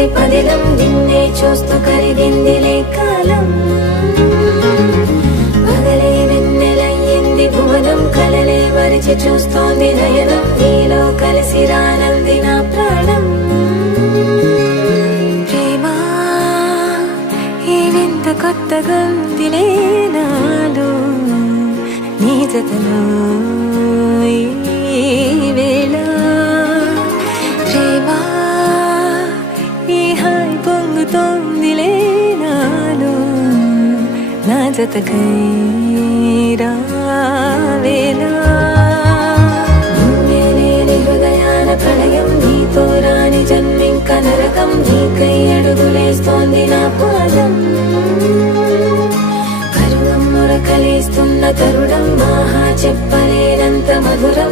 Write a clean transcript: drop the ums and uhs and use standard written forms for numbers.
రేగింది పదిలం నిన్నే చూస్తూ కరిగిందిలే కాలం పగలే వెన్నెలయ్యింది భువనం కలలే వరిచి చూస్తోంది నయనం నీలో కలిసి రానంది నా ప్రాణం ప్రేమ ఈ వింత కొత్తగా ఉందిలే నాలో నీ జతలో ఈ వేళ ప్రేమ ఈ హాయి పొంగుతోందిలే నాలో నా జతకై రావేలా నువ్వే లేని హృదయాల ప్రళయం నీతో రాని జన్మింక నరకం నీకై అడుగులేస్తోంది నా పాదం కరుణం మొరకలేస్తున్న తరుణం మహా చెప్పలేనంత మధురం